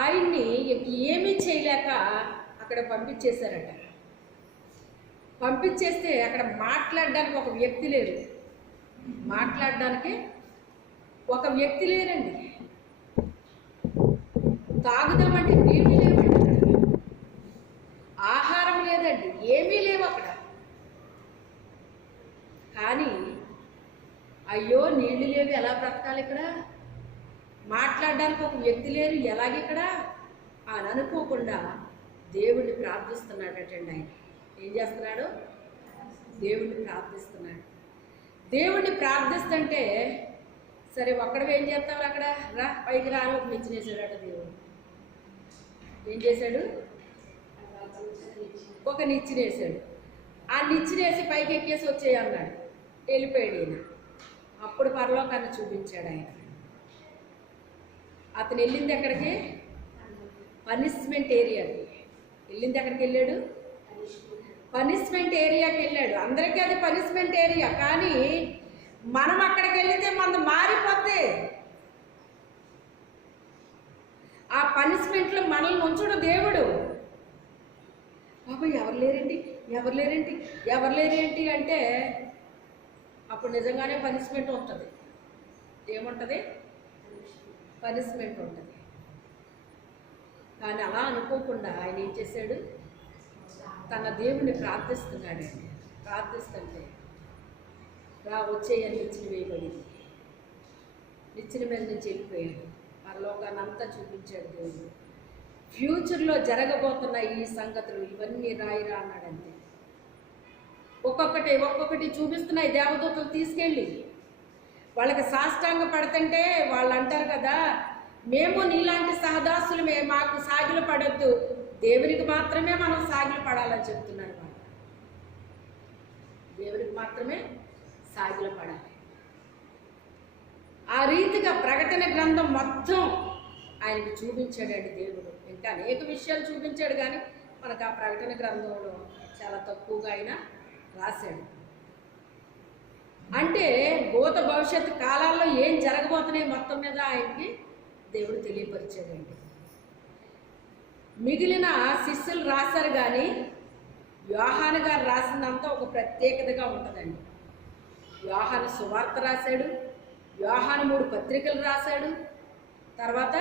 ఆయన్ని ఏమీ చేయలేక అక్కడ పంపించేశారట. పంపించేస్తే అక్కడ మాట్లాడడానికి ఒక వ్యక్తి లేరు. మాట్లాడడానికి ఒక వ్యక్తి లేరండి. తాగుదామంటే నీళ్ళు లేవండి, ఆహారం లేదండి, ఏమీ లేవు అక్కడ. కానీ అయ్యో నీళ్లు లేవు, ఎలా బ్రతకాలి ఇక్కడ, మాట్లాడడానికి ఒక వ్యక్తి లేరు, ఎలాగిక్కడ అని అనుకోకుండా దేవుణ్ణి ప్రార్థిస్తున్నాడటండి. ఆయన ఏం చేస్తున్నాడు? దేవుణ్ణి ప్రార్థిస్తున్నాడు. దేవుణ్ణి ప్రార్థిస్తుంటే సరే ఒక్కడివి ఏం చేస్తావు అక్కడ, రా పైకి రా అని నిచ్చినేసాడట దేవుడు. ఏం చేశాడు? ఒక నిచ్చినేసాడు. ఆ నిచ్చినేసి పైకి ఎక్కేసి వచ్చేయి అన్నాడు. వెళ్ళిపోయాడు ఈయన. అప్పుడు పరలోకాన్ని చూపించాడు ఆయన. అతను వెళ్ళింది ఎక్కడికి? పనిష్మెంట్ ఏరియాకి వెళ్ళింది. ఎక్కడికి వెళ్ళాడు? పనిష్మెంట్ ఏరియాకి వెళ్ళాడు. అందరికీ అది పనిష్మెంట్ ఏరియా, కానీ మనం అక్కడికి వెళితే మనది మారిపోతే ఆ పనిష్మెంట్లో మనల్ని ఉంచడు దేవుడు. బాబు ఎవరు లేరేంటి, ఎవరు లేరేంటి, ఎవరు లేరేంటి అంటే అప్పుడు నిజంగానే పనిష్మెంట్ ఉంటుంది. ఏముంటుంది? పనిష్మెంట్ ఉంటుంది. కానీ అలా అనుకోకుండా ఆయన ఏం చేశాడు? తన దేవుణ్ణి ప్రార్థిస్తున్నాడండి. ప్రార్థిస్తుంటే రా వచ్చేయని నిచ్చెన వేయబడింది. నిచ్చెన మీద నుంచి వెళ్ళిపోయాడు. పరలోకాన్ని అంతా చూపించాడు దేవుడు. ఫ్యూచర్లో జరగబోతున్న ఈ సంగతులు ఇవన్నీ రాయిరా అన్నాడంతే. ఒక్కొక్కటి చూపిస్తున్నాయి దేవదూతలు తీసుకెళ్ళి. వాళ్ళకి సాష్టాంగ పడుతుంటే వాళ్ళు అంటారు కదా, మేము నీలాంటి సహదాసులమే, మాకు సాగిలు పడొద్దు, దేవునికి మాత్రమే మనం సాగిలు పడాలని చెప్తున్నారు వాళ్ళు. దేవునికి మాత్రమే సాగిలు పడాలి. ఆ రీతిగా ప్రకటన గ్రంథం మొత్తం ఆయనకి చూపించాడండి దేవుడు. ఇంకా అనేక విషయాలు చూపించాడు, కానీ మనకు ఆ ప్రకటన గ్రంథంలో చాలా తక్కువగా ఆయన రాశాడు. అంటే భూత భవిష్యత్తు కాలాల్లో ఏం జరగబోతున్నాయి మొత్తం మీద ఆయనకి దేవుడు తెలియపరిచాడండి. మిగిలిన శిష్యులు రాశారు, కానీ యోహాను గారు రాసినంత ఒక ప్రత్యేకతగా ఉంటుందండి. యోహాను సువార్త రాశాడు, యోహాను 3 పత్రికలు రాశాడు, తర్వాత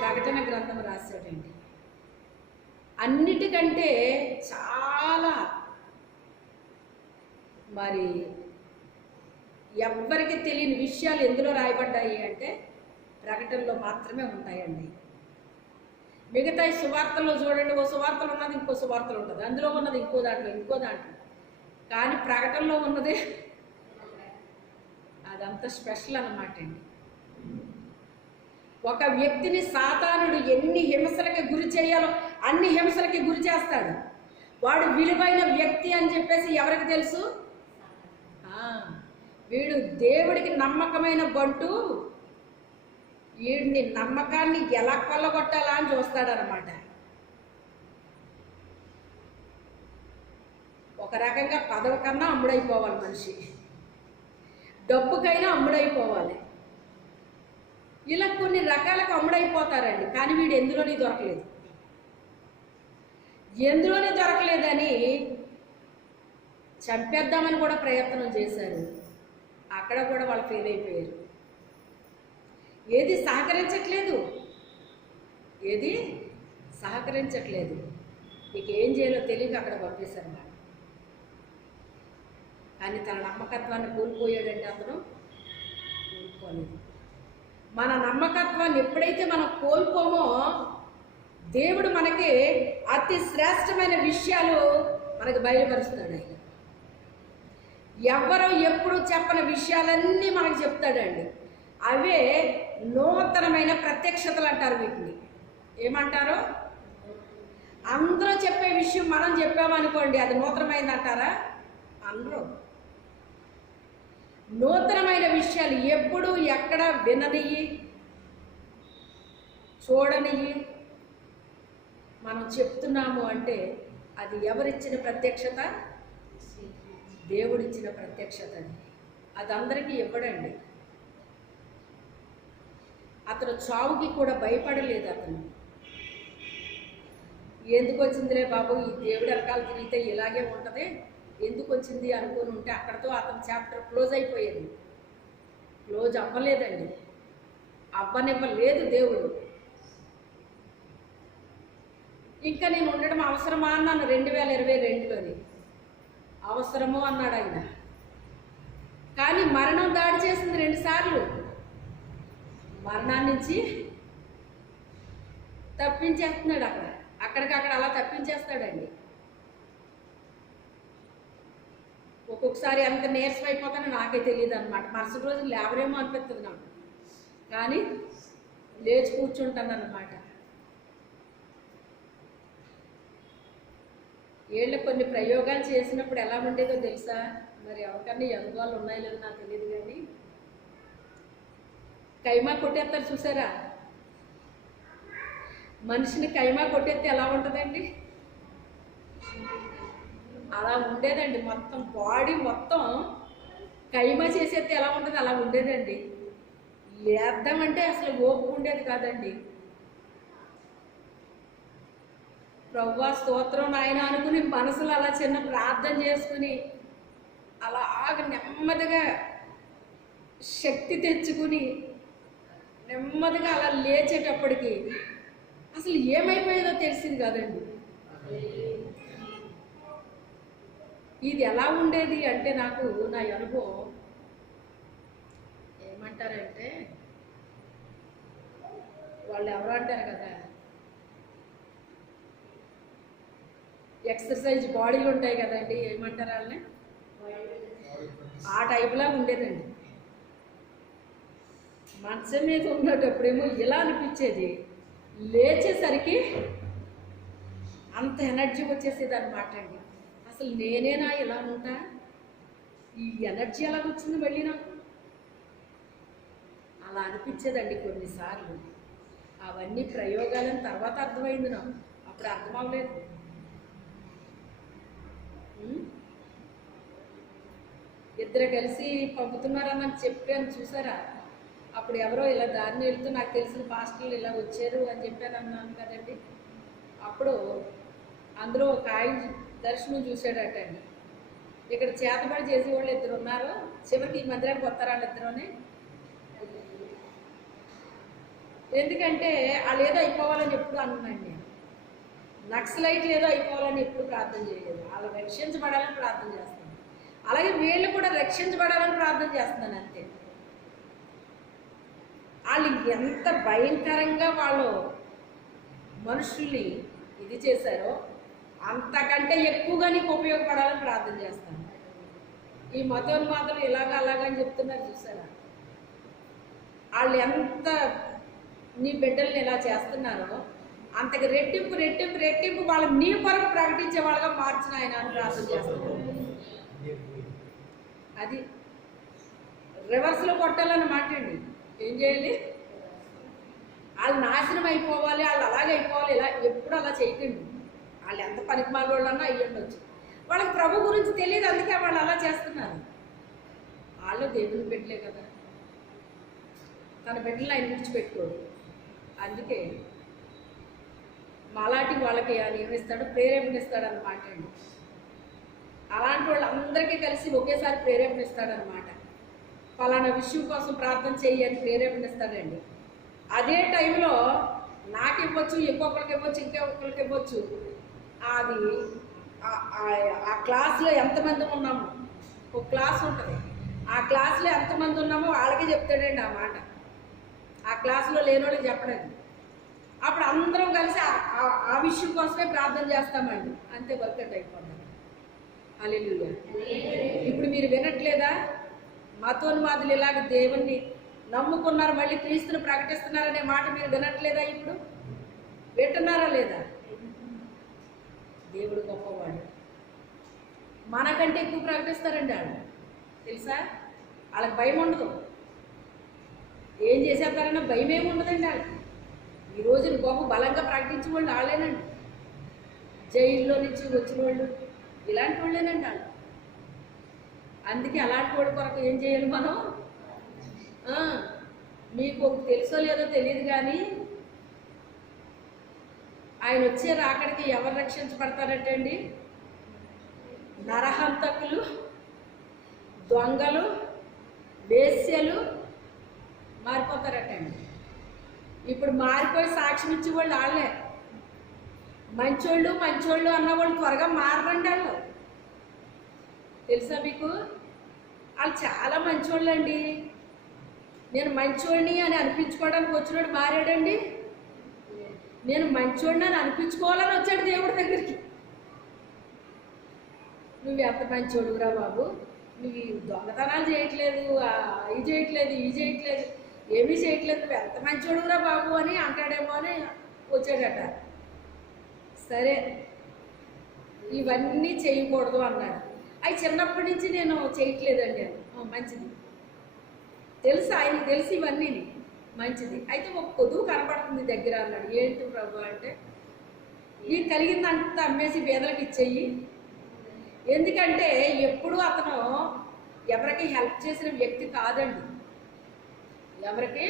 ప్రకటన గ్రంథం రాశాడండి. అన్నిటికంటే చాలా మరి ఎవ్వరికి తెలియని విషయాలు ఎందులో రాయబడ్డాయి అంటే ప్రకటనలో మాత్రమే ఉంటాయండి. మిగతా సువార్తల్లో చూడండి, ఓ సువార్తలు ఉన్నది, ఇంకో సువార్తలు ఉంటుంది, అందులో ఉన్నది ఇంకో దాంట్లో, కానీ ప్రకటనలో ఉన్నదే అదంతా స్పెషల్ అన్నమాట అండి. ఒక వ్యక్తిని సాతానుడు ఎన్ని హింసలకి గురి చేయాలో అన్ని హింసలకి గురి చేస్తాడు. వాడు విలువైన వ్యక్తి అని చెప్పేసి ఎవరికి తెలుసు? వీడు దేవుడికి నమ్మకమైన బంటు, వీడిని నమ్మకాన్ని ఎలా కొల్లగొట్టాలా అని చూస్తాడనమాట. ఒక రకంగా పదవి కన్నా అమ్ముడైపోవాలి మనిషి, డబ్బుకైనా అమ్ముడైపోవాలి, ఇలా కొన్ని రకాలకు అమ్ముడైపోతారండి. కానీ వీడు ఎందులోని దొరకలేదని చంపేద్దామని కూడా ప్రయత్నం చేశారు. అక్కడ కూడా వాళ్ళు ఫెయిల్ అయిపోయారు. ఏది సహకరించట్లేదు. నీకు ఏం చేయాలో తెలియక అక్కడ పంపేశారు వాళ్ళు. కానీ తన నమ్మకత్వాన్ని కోల్పోయాడంటే అతను కోల్పోలేదు. మన నమ్మకత్వాన్ని ఎప్పుడైతే మనం కోల్పోమో దేవుడు మనకి అతి శ్రేష్టమైన విషయాలు మనకు బయలుపరుస్తాడు. ఆయన ఎవరో ఎప్పుడు చెప్పని విషయాలన్నీ మనకు చెప్తాడండి. అవే నూతనమైన ప్రత్యక్షతలు అంటారు. వీటిని ఏమంటారు? అందరూ చెప్పే విషయం మనం చెప్పామనుకోండి, అది నూతనమైంది అంటారా? అందరూ నూతనమైన విషయాలు ఎప్పుడు ఎక్కడ విననియ్యి చూడనియ్యి మనం చెప్తున్నాము అంటే అది ఎవరిచ్చిన ప్రత్యక్షత? దేవుడిచ్చిన ప్రత్యక్షత. అది అందరికీ ఇవ్వడండి. అతను చావుకి కూడా భయపడలేదు. అతను ఎందుకు వచ్చిందిలే బాబు, ఈ దేవుడు వెనకాల తిరిగితే ఇలాగే ఉంటుంది, ఎందుకు వచ్చింది అనుకుని ఉంటే అక్కడతో అతని చాప్టర్ క్లోజ్ అయిపోయేది. క్లోజ్ అవ్వలేదండి, అవ్వనివ్వలేదు దేవుడు. ఇంకా నేను ఉండడం అవసరమా అన్నాను 2022లోని. అవసరము అన్నాడు ఆయన. కానీ మరణం దాడి చేసింది 2 సార్లు. మరణాన్ని నుంచి తప్పించేస్తున్నాడు. అక్కడికక్కడ అలా తప్పించేస్తాడండి. ఒక్కొక్కసారి ఎంత నీరసం అయిపోతానో నాకే తెలియదు అనమాట. మరుసటి రోజు లేవరేమో అనిపిస్తుంది నాకు, కానీ లేచి కూర్చుంటాను అన్నమాట. వీళ్ళు కొన్ని ప్రయోగాలు చేసినప్పుడు ఎలా ఉండేదో తెలుసా? మరి ఎవరికన్నా అనుభవాలు ఉన్నాయో లేదో నాకు తెలియదు, కానీ కైమా కొట్టేస్తారు చూసారా? మనిషిని కైమా కొట్టేస్తే ఎలా ఉంటుందండి? అలా ఉండేదండి. మొత్తం బాడీ మొత్తం కైమా చేసేస్తే ఎలా ఉంటుంది అలా ఉండేదండి. లేద్దామంటే అసలు ఓపిక ఉండేది కాదండి. ప్రభువా స్తోత్రం నాయన అనుకుని మనసులో అలా చిన్న ప్రార్థన చేసుకుని అలాగ నెమ్మదిగా శక్తి తెచ్చుకుని నెమ్మదిగా అలా లేచేటప్పటికి అసలు ఏమైపోయేదో తెలిసింది కాదండి. ఇది ఎలా ఉండేది అంటే నాకు నా అనుభవం ఏమంటారంటే, వాళ్ళు ఎవరు అంటారు కదా, ఎక్సర్సైజ్ బాడీలు ఉంటాయి కదండి, ఏమంటారు వాళ్ళని, ఆ టైప్లా ఉండేదండి. మంచం మీద ఉన్నటప్పుడేమో ఇలా అనిపించేది, లేచేసరికి అంత ఎనర్జీ వచ్చేసేది అనమాట అండి. అసలు నేనేనా ఇలా ఉంటా, ఈ ఎనర్జీ ఎలా వచ్చింది మళ్ళీ నాకు, అలా అనిపించేదండి కొన్నిసార్లు. అవన్నీ ప్రయోగాలని తర్వాత అర్థమైంది నాకు, అప్పుడు అర్థం అవ్వలేదు. ఇద్దరు కలిసి పంపుతున్నారని నాకు చెప్పాను చూసారా? అప్పుడు ఎవరో ఇలా దారిని వెళ్తూ నాకు తెలిసిన పాస్టర్లు ఇలా వచ్చారు అని చెప్పాను అన్నాను కదండి. అప్పుడు అందులో ఒక ఆయన దర్శనం చూశాడట అండి. ఇక్కడ చేతబడి చేసేవాళ్ళు 2 ఉన్నారు, చివరికి ఈ మందిరానికి వస్తారు వాళ్ళు 2. ఎందుకంటే వాళ్ళు ఏదో అయిపోవాలని ఎప్పుడు అనుకున్నాను నేను. నక్సలైట్లు ఏదో అయిపోవాలని ఎప్పుడు ప్రార్థన చేయలేదు. వాళ్ళు రక్షించబడాలని ప్రార్థన చేస్తాను. అలాగే వీళ్ళు కూడా రక్షించబడాలని ప్రార్థన చేస్తున్నాను అంతే. వాళ్ళు ఎంత భయంకరంగా వాళ్ళు మనుషుల్ని ఇది చేశారో అంతకంటే ఎక్కువగా నీకు ఉపయోగపడాలని ప్రార్థన చేస్తాను. ఈ మతోన్మాదులు ఇలాగ అలాగని చెప్తున్నారు చూసారా? వాళ్ళు ఎంత నీ బిడ్డల్ని ఇలా చేస్తున్నారో అంతకు రెట్టింపు రెట్టింపు రెట్టింపు వాళ్ళు నీ కొరకు ప్రకటించే వాళ్ళగా మార్చిన ఆయన అని ప్రార్థన చేస్తున్నారు. అది రివర్స్లో కొట్టాలన్నమాట అండి. ఏం చేయాలి? వాళ్ళు నాశనం అయిపోవాలి, వాళ్ళు అలాగే అయిపోవాలి, ఇలా ఎప్పుడు అలా చేయకండి. వాళ్ళు ఎంత పనికిమాల వాళ్ళన్నా అయ్యి ఉండొచ్చు, వాళ్ళకి ప్రభు గురించి తెలియదు, అందుకే వాళ్ళు అలా చేస్తున్నారు. వాళ్ళు దేవుని బిడ్డలే కదా, తన బిడ్డలను ఆయన విడిచిపెట్టుకోడు. అందుకే మాలాంటి వాళ్ళకి ఆయన ఏమిస్తాడు? ప్రేరేపణిస్తాడు అన్నమాట అండి. అలాంటి వాళ్ళందరికీ కలిసి ఒకేసారి ప్రేరేపణిస్తాడనమాట. ఫలానా విషయం కోసం ప్రార్థన చేయి అని ప్రేరేపణిస్తాడండి. అదే టైంలో నాకు ఇవ్వచ్చు, ఇంకొకరికి ఇవ్వచ్చు, ఇంకొకరికి ఇవ్వచ్చు. అది ఆ క్లాస్లో ఎంతమంది ఉన్నాము, ఒక క్లాస్ ఉంటుంది, ఆ క్లాస్లో ఎంతమంది ఉన్నామో వాళ్ళకి చెప్తాడండి ఆ మాట. ఆ క్లాసులో లేని వాళ్ళకి చెప్పడండి. అప్పుడు అందరం కలిసి ఆ విషయం కోసమే ప్రార్థన చేస్తామండి. అంతే వర్కౌట్ అయిపోతుంది. హల్లెలూయా. ఇప్పుడు మీరు వినట్లేదా? మతోన్మాదులు ఇలాగ దేవుణ్ణి నమ్ముకున్నారు, మళ్ళీ క్రీస్తుని ప్రకటిస్తున్నారనే మాట మీరు వినట్లేదా? ఇప్పుడు వింటున్నారా లేదా? దేవుడు గొప్పవాడు. మనకంటే ఎక్కువ ప్రకటిస్తారండి వాళ్ళు, తెలుసా? వాళ్ళకి భయం ఉండదు. ఏం చేసేస్తారన్నా భయం ఏమి ఉండదండి వాళ్ళకి. ఈ రోజున గొప్ప బలంగా ప్రకటించే వాళ్ళు వాళ్ళేనండి. జైల్లో నుంచి వచ్చిన వాళ్ళు ఇలాంటి వాళ్ళేనండి వాళ్ళు. అందుకే అలాంటి వాడి కొరకు ఏం చేయాలి మనం? మీకు తెలుసో లేదో తెలియదు కానీ ఆయన వచ్చే రాకడికి ఎవరు రక్షించబడతారటండి? నరహంతకులు, దొంగలు, వేశ్యలు మారిపోతారటండి. ఇప్పుడు మారిపోయి సాక్ష్యం ఇచ్చే వాళ్ళు వాళ్ళే. మంచోళ్ళు మంచోళ్ళు అన్నవాళ్ళు త్వరగా మారండి. వాళ్ళు తెలుసా మీకు? వాళ్ళు చాలా మంచోళ్ళు అండి. నేను మంచోడిని అని అనిపించుకోవడానికి వచ్చినాడు మారాడండి. నేను మంచోడిని అని అనిపించుకోవాలని వచ్చాడు దేవుడి దగ్గరికి. నువ్వు ఎంత మంచోడురా బాబు, నువ్వు దొంగతనాలు చేయట్లేదు, అవి చేయట్లేదు, ఇవి చేయట్లేదు, ఏమీ చేయట్లేదు, నువ్వు ఎంత మంచోడురా బాబు అని అంటాడేమో అని వచ్చాడట. సరే ఇవన్నీ చేయకూడదు అన్నాడు. అవి చిన్నప్పటి నుంచి నేను చేయట్లేదండి అని. మంచిది, తెలుసు ఆయనకి తెలిసి ఇవన్నీ మంచిది. అయితే ఒక పొదువు కనపడుతుంది దగ్గర అన్నాడు. ఏంటి ప్రభు అంటే, ఈ కలిగిందంతా అమ్మేసి పేదలకు ఇచ్చేయి. ఎందుకంటే ఎప్పుడు అతను ఎవరికి హెల్ప్ చేసిన వ్యక్తి కాదండి, ఎవరికి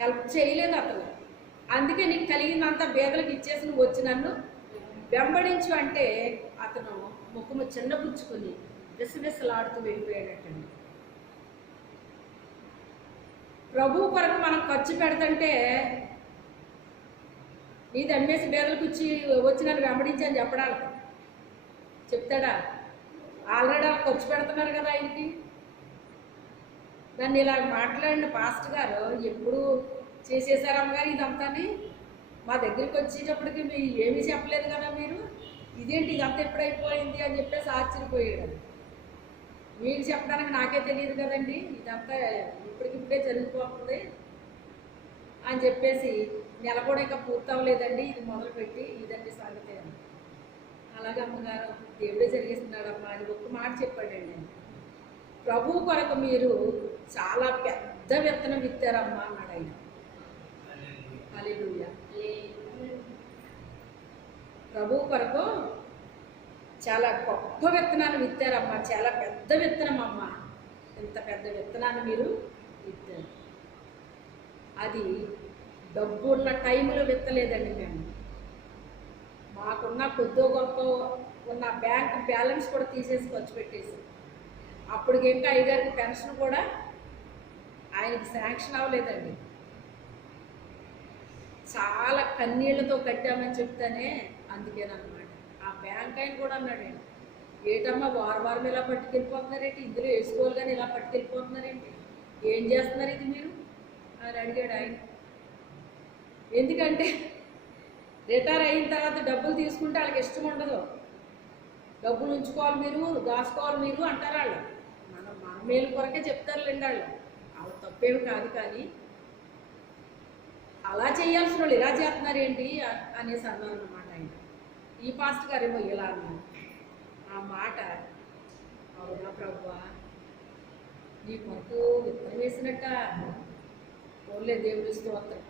హెల్ప్ చేయలేదు అతను. అందుకే నీకు కలిగిందంతా పేదలకు ఇచ్చేసి నువ్వు వచ్చి నన్ను వెంబడించు అంటే అతను ముఖము చిన్నపుచ్చుకొని విసవిసలాడుతూ వెళ్ళిపోయాడటండి. ప్రభు కొరకు మనం ఖర్చు పెడతంటే నీది అమ్మేసి పేదలకు వచ్చి నన్ను వెంబడించని చెప్పడానికి చెప్తాడా? ఆల్రెడీ అలా ఖర్చు పెడుతున్నారు కదా ఆయనకి. నన్ను ఇలా మాట్లాడిన పాస్టర్ గారు ఎప్పుడు చేసేసారు అమ్మగారు ఇదంతాని. మా దగ్గరికి వచ్చేటప్పటికి మీరు ఏమీ చెప్పలేదు కదా, మీరు ఇదేంటి ఇదంతా ఎప్పుడైపోయింది అని చెప్పేసి ఆశ్చర్యపోయాడు. మీరు చెప్పడానికి నాకే తెలియదు కదండి, ఇదంతా ఇప్పటికిప్పుడే జరిగిపోతుంది అని చెప్పేసి నెల కూడా ఇంకా పూర్తవలేదండి, ఇది మొదలుపెట్టి ఇదండి సంగతి అని. అలాగే అమ్మగారు దేవుడే జరిగిస్తున్నాడమ్మా అని ఒక్క మాట చెప్పాడండి. ప్రభు కొరకు మీరు చాలా పెద్ద విత్తనం విత్తారమ్మా అన్నాడు ఆయన. హల్లెలూయా. ప్రభు కొరకు చాలా గొప్ప విత్తనాన్ని విత్తారమ్మా, చాలా పెద్ద విత్తనం అమ్మ. ఇంత పెద్ద విత్తనాన్ని మీరు విత్తారు. అది డబ్బు ఉన్న టైంలో విత్తలేదండి. మేము మాకున్న కొద్దో గొప్ప ఉన్న బ్యాంక్ బ్యాలెన్స్ కూడా తీసేసి ఖర్చు పెట్టేసి, అప్పటికి ఇంకా అయ్యగారికి పెన్షన్ కూడా ఆయనకి శాంక్షన్ అవ్వలేదండి. చాలా కన్నీళ్లతో కట్టామని చెప్తానే, అందుకేనమాట. ఆ బ్యాంక్ ఆయన కూడా అన్నాడు, ఏటమ్మా వారం ఇలా పట్టుకెళ్ళిపోతున్నారేంటి, ఇందులో వేసుకోవాలి కానీ ఇలా పట్టుకెళ్ళిపోతున్నారేంటి, ఏం చేస్తున్నారు ఇది మీరు అని అడిగాడు ఆయన. ఎందుకంటే రిటైర్ అయిన తర్వాత డబ్బులు తీసుకుంటే వాళ్ళకి ఇష్టం ఉండదు. డబ్బులు ఉంచుకోవాలి మీరు, దాచుకోవాలి మీరు అంటారు వాళ్ళు. మన మేలు కొరకే చెప్తారులేండి వాళ్ళు. వాళ్ళ తప్పేమి కాదు, కానీ అలా చేయాల్సిన వాళ్ళు ఇలా చేస్తున్నారేంటి అనేసి అన్నారు అన్నమాట ఆయన. ఈ పాస్టర్ గారేమో ఇలా అన్నారు. ఆ మాట అవునా ప్రభువా, నీ కొరకు విత్తనం వేసినట్ట, ఓన్లే దేవుడి స్తోత్రం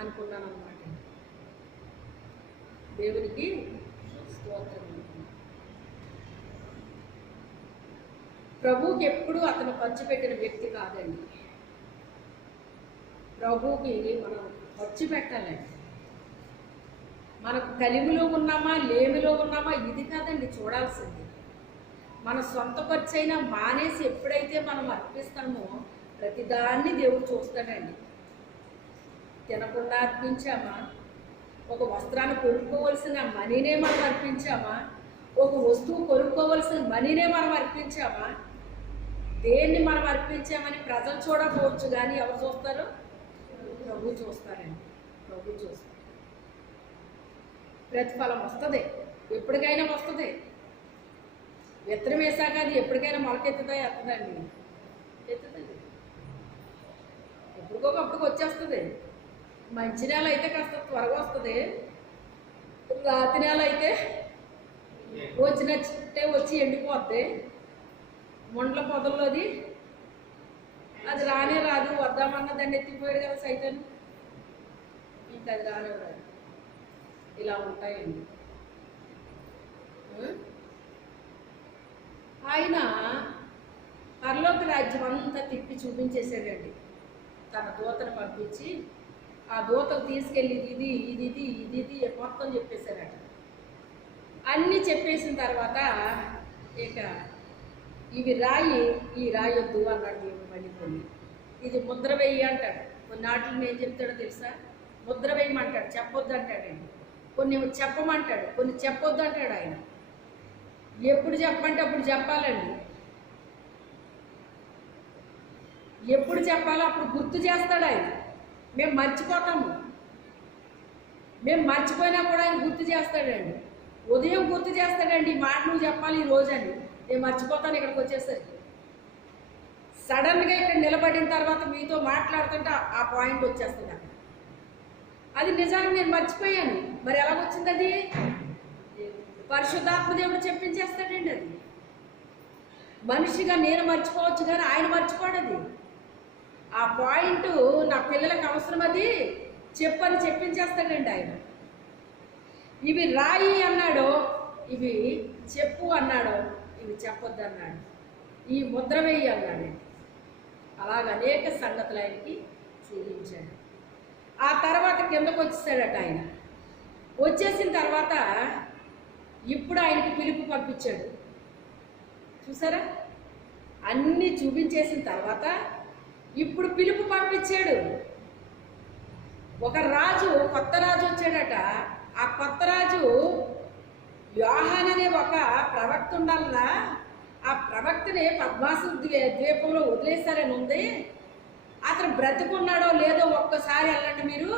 అనుకున్నాను అన్నమాట. దేవునికి స్తోత్రం. ప్రభువుకి ఎప్పుడూ అతను ఖర్చు పెట్టిన వ్యక్తి కాదండి. ప్రభువుకి మనం ఖర్చు పెట్టాలండి. మనకు కలిమిలో ఉన్నామా లేమిలో ఉన్నామా ఇది కాదండి చూడాల్సింది. మన సొంత ఖర్చు అయినా మానేసి ఎప్పుడైతే మనం అర్పిస్తామో ప్రతిదాన్ని దేవుడు చూస్తాడండి. తినకుండా అర్పించామా, ఒక వస్త్రాన్ని కొనుక్కోవలసిన మనీనే మనం అర్పించామా, ఒక వస్తువు కొనుక్కోవలసిన మనీనే మనం అర్పించామా, దేన్ని మనం అర్పించామని ప్రజలు చూడకపోవచ్చు, కానీ ఎవరు చూస్తారు? ప్రభు చూస్తారండి. ప్రభు చూస్తారు. ప్రతిఫలం వస్తుంది, ఎప్పటికైనా వస్తుంది. విత్తనం వేసాక అది ఎప్పటికైనా మొలకెత్తుదా? ఎత్తదండి, ఎత్తుతుంది. ఎప్పటికొకప్పుడు వచ్చేస్తుంది. మంచి నేల అయితే కాస్త త్వరగా వస్తుంది, రాతి నేల అయితే వచ్చినట్టే వచ్చి ఎండిపోద్ది. మొండల పొదల్లోది అది రానే రాదు. వద్దామన్న దాన్ని ఎత్తిపోయాడు కదా సైతం, ఇంకా అది రానే రాదు. ఇలా ఉంటాయండి. ఆయన పరలోక రాజ్యం అంతా తిప్పి చూపించేసాడండి. తన దూతను పంపించి ఆ దూతను తీసుకెళ్ళి ఇది మొత్తం చెప్పేశారట. అన్నీ చెప్పేసిన తర్వాత ఇక ఇవి ఈ రాయొద్దు అన్నాడు దేవుడు. మళ్ళీ కొన్ని ఇది ముద్ర వేయి అంటాడు. కొన్ని నాటిని ఏం చెప్తాడో తెలుసా? ముద్ర వేయమంటాడు, చెప్పొద్దు అంటాడండి. కొన్ని చెప్పమంటాడు, కొన్ని చెప్పొద్దు అంటాడు ఆయన. ఎప్పుడు చెప్పమంటే అప్పుడు చెప్పాలండి. ఎప్పుడు చెప్పాలో అప్పుడు గుర్తు చేస్తాడు ఆయన. మేము మర్చిపోతాము, మేము మర్చిపోయినా కూడా ఆయన గుర్తు చేస్తాడండి. ఉదయం గుర్తు చేస్తాడండి, ఈ మాట నువ్వు చెప్పాలి ఈ రోజు అని. నేను మర్చిపోతాను ఇక్కడికి వచ్చేసరికి. సడన్గా ఇక్కడ నిలబడిన తర్వాత మీతో మాట్లాడుతుంటే ఆ పాయింట్ వచ్చేస్తుంది అక్కడ. అది నిజానికి నేను మర్చిపోయాను. మరి ఎలా వచ్చింది అది? పరిశుద్ధాత్మ దేవుడు చెప్పించేస్తాడండి. అది మనిషిగా నేను మర్చిపోవచ్చు కానీ ఆయన మర్చిపోడది. ఆ పాయింట్ నా పిల్లలకు అవసరం, అది చెప్పని చెప్పించేస్తాడండి ఆయన. ఇవి రాయి అన్నాడో, ఇవి చెప్పు అన్నాడో, ఇవి చెప్పొద్దు అన్నాడు. ఈ ముద్ర వేయి అన్నాడండి. అలాగ అనేక సంగతులు ఆయనకి చూపించాడు. ఆ తర్వాత కిందకు వచ్చేసాడట ఆయన. వచ్చేసిన తర్వాత ఇప్పుడు ఆయనకి పిలుపు పంపించాడు. చూసారా? అన్నీ చూపించేసిన తర్వాత ఇప్పుడు పిలుపు పంపించాడు. ఒక రాజు, కొత్త రాజు వచ్చాడట. ఆ కొత్త రాజు యోహాను అనే ఒక ప్రవక్త ఉండాలన్నా, ఆ ప్రవక్తని పద్మాసు ద్వీపంలో వదిలేశారని ఉంది. అతను బ్రతుకున్నాడో లేదో ఒక్కసారి వెళ్ళండి మీరు,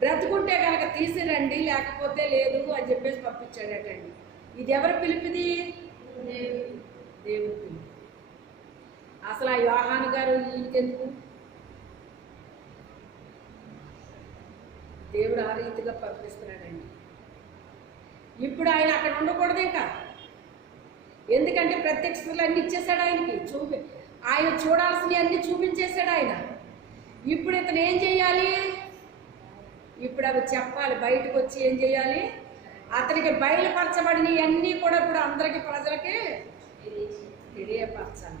బ్రతుకుంటే కనుక తీసిరండి, లేకపోతే లేదు అని చెప్పేసి పంపించాడటండి. ఇది ఎవరి పిలుపుది? దేవుడి పిలుపు. అసలు ఆ యోహాను గారు ఇంకెందుకు? దేవుడు ఆ రీతిగా పంపిస్తున్నాడండి. ఇప్పుడు ఆయన అక్కడ ఉండకూడదు ఇంకా. ఎందుకంటే ప్రత్యక్షతలు అన్నీ ఇచ్చేసాడు ఆయనకి. ఆయన చూడాల్సినవి అన్నీ చూపించేశాడు ఆయన. ఇప్పుడు ఇతను ఏం చెయ్యాలి? ఇప్పుడు అవి చెప్పాలి, బయటకు వచ్చి ఏం చేయాలి? అతనికి బయలుపరచబడినవి అన్నీ కూడా ఇప్పుడు అందరికీ, ప్రజలకి తెలియపరచాలి.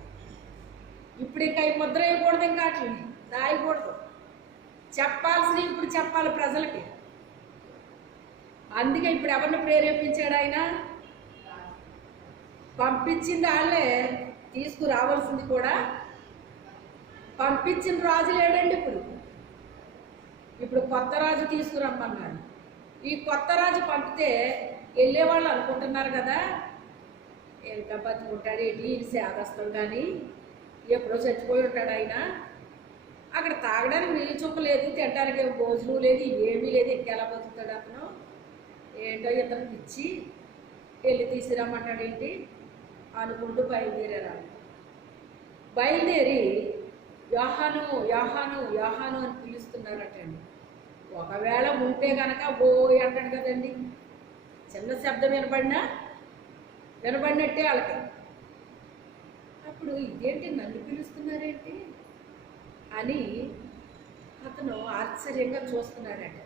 ఇప్పుడు ఇంకా ఈ ముద్ర వేయకూడదు, ఇంకా అట్లని రాయకూడదు. చెప్పాల్సినవి ఇప్పుడు చెప్పాలి ప్రజలకి. అందుకే ఇప్పుడు ఎవరిని ప్రేరేపించాడు ఆయన? పంపించింది వాళ్ళే, తీసుకురావాల్సింది కూడా. పంపించిన రాజు లేడండి ఇప్పుడు కొత్త రాజు తీసుకురమ్మన్నాడు. ఈ కొత్త రాజు పంపితే వెళ్ళేవాళ్ళు అనుకుంటున్నారు కదా, ఇంకా బతుకుంటాడు ఏంటి, ఇది సేదస్తాం కానీ ఎప్పుడో చచ్చిపోయి ఉంటాడు ఆయన. అక్కడ తాగడానికి నీళ్ళు చుక్క లేదు, తినడానికి భోజనం లేదు, ఏమీ లేదు, ఇంకెలా బతుకుతాడు అతను? ఏంటో ఇతనికి ఇచ్చి వెళ్ళి తీసుకురమ్మంటాడు ఏంటి అనుకుంటూ బయలుదేరి యోహాను యోహాను యోహాను అని పిలుస్తున్నారటండి. ఒకవేళ ఉంటే కనుక ఓ అంటాడు కదండి, చిన్న శబ్దం వినబడినట్టే వాళ్ళకి. అప్పుడు ఇదేంటి నన్ను పిలుస్తున్నారేంటి అని అతను ఆశ్చర్యంగా చూస్తున్నాడట.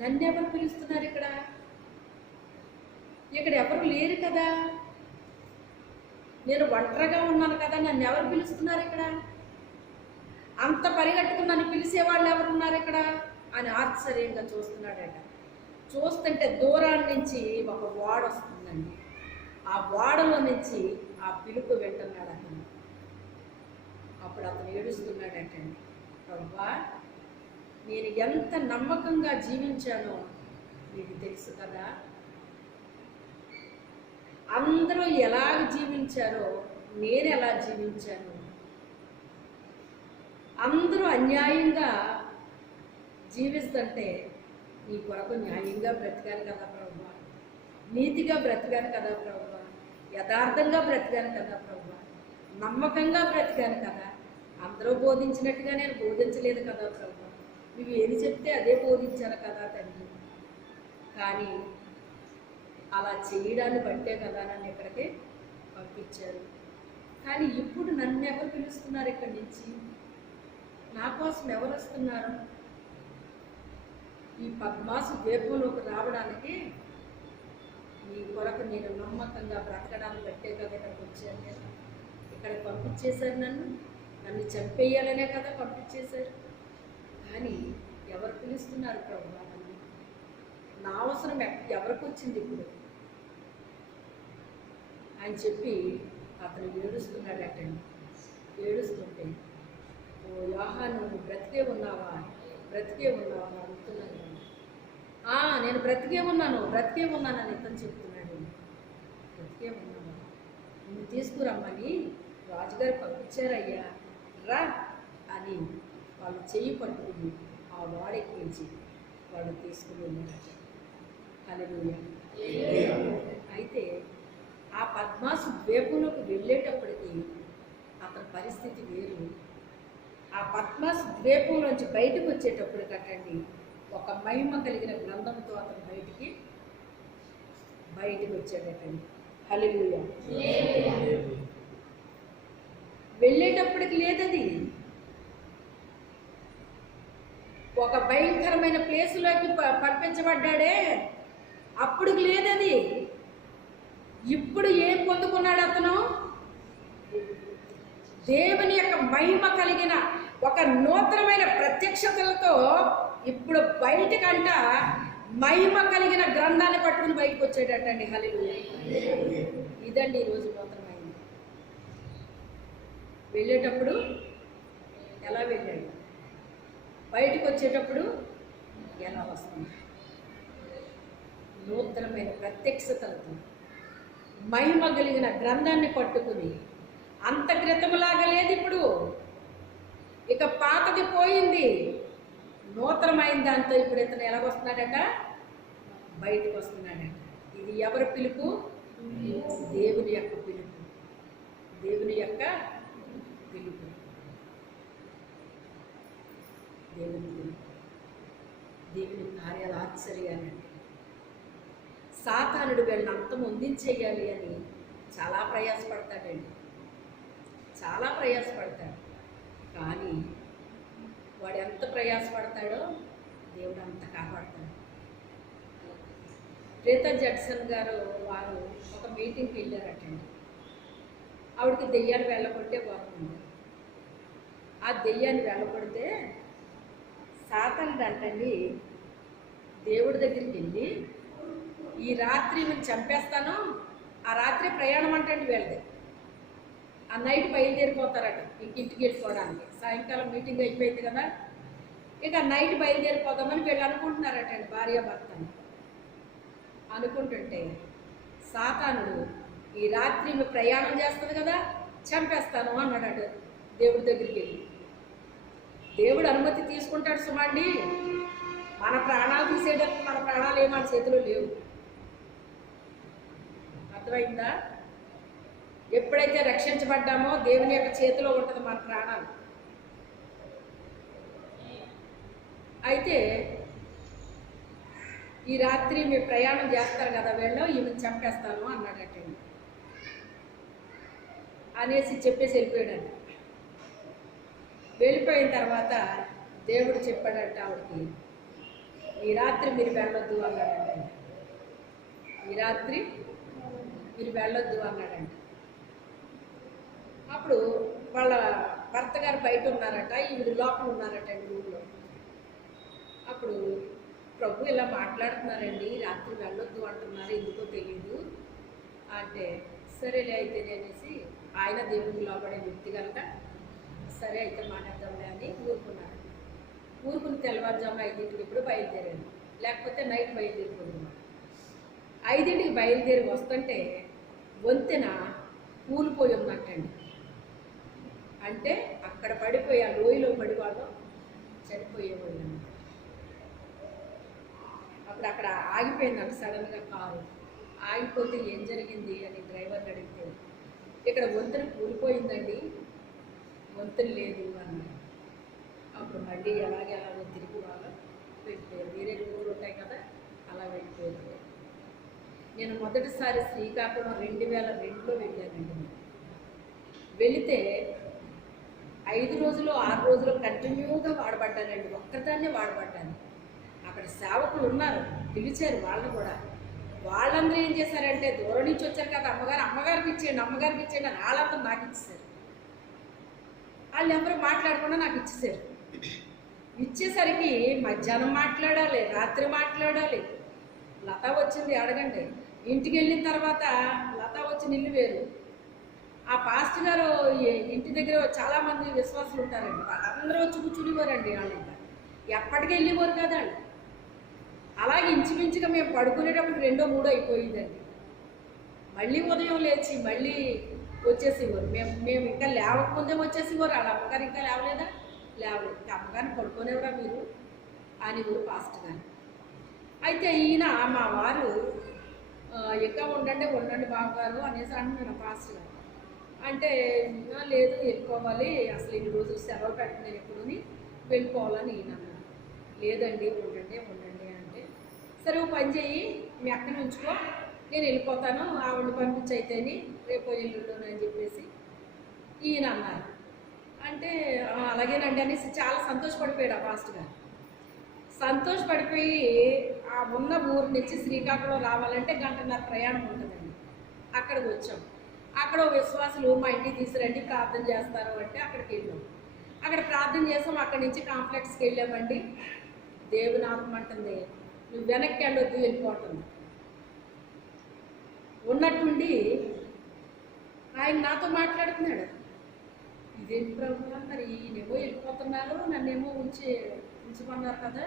నన్ను ఎవరు పిలుస్తున్నారు ఇక్కడ ఎవరు లేరు కదా, నేను ఒంటరిగా ఉన్నాను కదా, నన్ను ఎవరు పిలుస్తున్నారు ఇక్కడ? అంత పరిగెట్టుకుని నన్ను పిలిచేవాళ్ళు ఎవరున్నారు ఇక్కడ అని ఆశ్చర్యంగా చూస్తున్నాడట. చూస్తుంటే దూరాన్ని నుంచి ఒక ఓడ వస్తుందండి. ఆ ఓడలో నుంచి ఆ పిలుపు వింటున్నాడు అతను. అప్పుడు అతను ఏడుస్తున్నాడటండి, ప్రభువా నేను ఎంత నమ్మకంగా జీవించానో నీకు తెలుసు కదా, అందరూ ఎలా జీవించారో నేను ఎలా జీవించాను, అందరూ అన్యాయంగా జీవిస్తుంటే నీ కొరకు న్యాయంగా బ్రతికాను కదా ప్రభువా, నీతిగా బ్రతికాను కదా ప్రభువా, యథార్థంగా బ్రతికాను కదా ప్రభువా, నమ్మకంగా బ్రతికాను కదా, అందరూ బోధించినట్టుగా నేను బోధించలేదు కదా ప్రభువా, నువ్వు ఏది చెప్తే అదే బోధించాను కదా తండ్రి. కానీ అలా చేయడాన్ని బట్టే కదా నన్ను ఇక్కడికి పంపించారు. కానీ ఇప్పుడు నన్ను ఎవరు పిలుస్తున్నారు ఇక్కడి నుంచి? నా కోసం ఎవరు వస్తున్నారు? ఈ పద్మాసు ద్వీపంలోకి రావడానికి నీ కొరకు నేను నమ్మకంగా బ్రతకడానికి బట్టే కదా ఇక్కడికి వచ్చాను. నేను ఇక్కడికి పంపించేశారు, నన్ను చంపేయాలనే కదా పంపించేశారు. కానీ ఎవరు పిలుస్తున్నారు ప్రభు నన్ను? నా అవసరం ఎవరికి వచ్చింది ఇప్పుడు అని చెప్పి అతను ఏడుస్తున్నాడటండి. ఏడుస్తుంటే, ఓ యోహాను, నువ్వు బ్రతికే ఉన్నావా అని అడుగుతున్నాను. నేను బ్రతికే ఉన్నాను అని ఇతను చెప్తున్నాడు. బ్రతికే ఉన్నాను, నువ్వు తీసుకురమ్మని రాజుగారు పంపించారయ్యా, రా అని వాళ్ళు చెయ్యి పట్టుకుని ఆ వాడెక్కించి వాళ్ళు తీసుకుని వెళ్ళారట. హల్లెలూయా. అయితే ఆ పద్మాసు ద్వీపంలోకి వెళ్ళేటప్పటికి అతని పరిస్థితి వేరు. ఆ పద్మాసు ద్వీపంలోంచి బయటకు వచ్చేటప్పుడు కట్టండి, ఒక మహిమ కలిగిన గ్రంథంతో అతను బయటికి వచ్చాడటండి. హల్లెలూయా. వెళ్ళేటప్పటికి లేదది. ఒక భయంకరమైన ప్లేసులోకి పంపించబడ్డాడే, అప్పుడు లేదది. ఇప్పుడు ఏం పొందుకున్నాడు అతను? దేవుని యొక్క మహిమ కలిగిన ఒక నూతనమైన ప్రత్యక్షతలతో ఇప్పుడు బయటకంట మహిమ కలిగిన గ్రంథాన్ని పట్టుకుని బయటకు వచ్చేటట్టండి. హల్లెలూయా. ఇదండి ఈరోజు నూతనమైంది. వెళ్ళేటప్పుడు ఎలా వెళ్ళాడు, బయటకు వచ్చేటప్పుడు ఎలా వస్తుంది? నూతనమైన ప్రత్యక్షతలతో మహిమ కలిగిన గ్రంథాన్ని పట్టుకుని, అంత క్రితములాగా లేదు ఇప్పుడు, ఇక పాతది పోయింది, నూతనమైన దాంతో ఇప్పుడు ఇతను ఎలాగొస్తున్నాడట? బయటకు వస్తున్నాడట. ఇది ఎవరి పిలుపు? దేవుని యొక్క పిలుపు. దేవుని యొక్క పిలుపు. దేవుని పిలుపు. దేవుని కార్యాలు ఆశ్చర్యాలండి. సాతానుడు వీళ్ళని అంతం అందించేయాలి అని చాలా ప్రయాసపడతాడండి, చాలా ప్రయాసపడతాడు. కానీ వాడు ఎంత ప్రయాసపడతాడో దేవుడు అంత కాపాడతాడు. రీతా జడ్సన్ గారు వారు ఒక మీటింగ్కి వెళ్ళారటండి. ఆవిడకి దెయ్యాలు వెళ్ళకొట్టే బాగుంది. ఆ దెయ్యాన్ని వెళ్ళకొడితే సాతానుడు అంటండి దేవుడి దగ్గరికి వెళ్ళి, ఈ రాత్రి నేను చంపేస్తాను, ఆ రాత్రి ప్రయాణం అంటండి వీళ్ళది. ఆ నైట్ బయలుదేరిపోతారట ఇంటికి వెళ్ళిపోవడానికి. సాయంకాలం మీటింగ్ అయిపోయింది కదా, ఇక నైట్ బయలుదేరిపోదామని వీళ్ళు అనుకుంటున్నారటండి, భార్యాభర్తని. అనుకుంటుంటే సాతానుడు, ఈ రాత్రి నువ్వు ప్రయాణం చేస్తుంది కదా, చంపేస్తాను అన్నాడట దేవుడి దగ్గరికి వెళ్ళి. దేవుడు అనుమతి తీసుకుంటాడు సుమండి. మన ప్రాణాలు తీసేటప్పుడు మన ప్రాణాలు ఏమో చేతిలో లేవు. అర్థమైందా? ఎప్పుడైతే రక్షించబడ్డామో దేవుని యొక్క చేతిలో ఉంటుంది మన ప్రాణాలు. అయితే ఈ రాత్రి మీరు ప్రయాణం చేస్తారు కదా, వీళ్ళు ఈమెను చంపేస్తాను అన్నాడటండి. అనేసి చెప్పేసి వెళ్ళిపోయాడంట. వెళ్ళిపోయిన తర్వాత దేవుడు చెప్పాడంట ఆవిడకి, ఈ రాత్రి మీరు వెళ్ళొద్దు అన్నాడంట. ఈ రాత్రి మీరు వెళ్ళొద్దు అన్నాడంట. అప్పుడు వాళ్ళ భర్త గారు బయట ఉన్నారట, ఈవిడ లోపల ఉన్నారట ఊళ్ళో. అప్పుడు ప్రభు ఇలా మాట్లాడుతున్నారండి, రాత్రి వెళ్ళొద్దు అంటున్నారు, ఎందుకో తెలియదు అంటే, సరేలే అయితే అనేసి ఆయన దేవుడికి లోపడే వ్యక్తి కనుక సరే అయితే మాట్లాడదాంలే అని ఊరుకున్నాడు. ఊరుకుని తెల్లవారుజామున 5ంటికి ఇప్పుడు బయలుదేరాను, లేకపోతే నైట్ బయలుదేరిపోతున్నాడు. 5ంటికి బయలుదేరి వస్తుంటే వంతెన కూలిపోయి ఉందంటండి. అంటే అక్కడ పడిపోయి ఆ లోయలో పడి వాళ్ళు చనిపోయేవాళ్ళు అన్నమాట. అప్పుడు అక్కడ ఆగిపోయిందంట సడన్గా కారు. ఆగిపోతే ఏం జరిగింది అని డ్రైవర్ని అడిగితే, ఇక్కడ వంతెన కూలిపోయిందండి, వంతెన లేదు అన్నారు. అప్పుడు మళ్ళీ ఎలాగో తిరిగి వాళ్ళు వెళ్ళిపోయారు. వేరే ఊరు ఉంటాయి కదా, అలా వెళ్ళిపోయారు. నేను మొదటిసారి శ్రీకాకుళం 2002లో వెళ్ళానండి. వెళితే 5 రోజులు 6 రోజులు కంటిన్యూగా వాడబడ్డానండి, ఒక్కదాన్నే వాడబడ్డాను. అక్కడ సేవకులు ఉన్నారు, పిలిచారు వాళ్ళని కూడా. వాళ్ళందరూ ఏం చేశారంటే, దూరం నుంచి వచ్చారు కదా, అమ్మగారికి ఇచ్చేయండి అని వాళ్ళందరూ నాకు ఇచ్చేసారు. వాళ్ళు ఎవరు మాట్లాడకుండా నాకు ఇచ్చేసారు. ఇచ్చేసరికి మధ్యాహ్నం మాట్లాడాలి, రాత్రి మాట్లాడాలి. లత వచ్చింది, అడగండి. ఇంటికి వెళ్ళిన తర్వాత లత వచ్చిన ఇల్లు వేరు. ఆ పాస్టర్ గారు ఇంటి దగ్గర చాలామంది విశ్వాసులు ఉంటారండి, వాళ్ళందరూ వచ్చి కూర్చునేవారండి. వాళ్ళు ఎప్పటికీ వెళ్ళేవారు కదా వాళ్ళు. అలాగే ఇంచుమించుగా మేము పడుకునేటప్పుడు 2, 3 అయిపోయిందండి. మళ్ళీ ఉదయం లేచి మళ్ళీ వచ్చేసేవారు. మేము ఇంకా లేవకముందే వచ్చేసేవారు. వాళ్ళ అమ్మగారు ఇంకా లేవలేదా, లేవలేదు. అమ్మగారిని పడుకోనేవరా మీరు అనేవారు పాస్టర్ గారు. అయితే ఈయన మా వారు ఇంకా ఉండండి బావగారు అనేసి అంటున్నాను పాస్టర్ గారు. అంటే లేదు వెళ్ళిపోవాలి, అసలు ఇన్ని రోజులు సెలవు పెట్టండి ఎప్పుడుని, వెళ్ళిపోవాలని ఈయన అన్నారు. లేదండి ఉండండి అంటే, సరే ఓ పని చెయ్యి, మీ అక్కని ఉంచుకో, నేను వెళ్ళిపోతాను, ఆవిడని పంపించైతేని రేపు ఎల్లుండు అని చెప్పేసి ఈయన అన్నారు. అంటే అలాగేనండి అనేసి చాలా సంతోషపడిపోయాడు ఆ పాస్టర్ గారు. సంతోషపడిపోయి ఆ ఉన్న ఊరు నుంచి శ్రీకాకుళం రావాలంటే 1.5 గంటల ప్రయాణం ఉంటుందండి. అక్కడికి వచ్చాం. అక్కడ విశ్వాసులు మా ఇంటికి తీసుకురండి ప్రార్థన చేస్తారు అంటే అక్కడికి వెళ్ళాం. అక్కడ ప్రార్థన చేసాం. అక్కడి నుంచి కాంప్లెక్స్కి వెళ్ళామండి. దేవుని ఆత్మ అంటుంది, నువ్వు వెనక్కి వెళ్ళొద్దు, వెళ్ళిపోతుంది. ఉన్నట్టుండి ఆయన నాతో మాట్లాడుతున్నాడు. ఇదేంటి ప్రభు, మరి ఈయనేమో వెళ్ళిపోతున్నారు, నన్నేమో ఉంచమన్నారు కదా,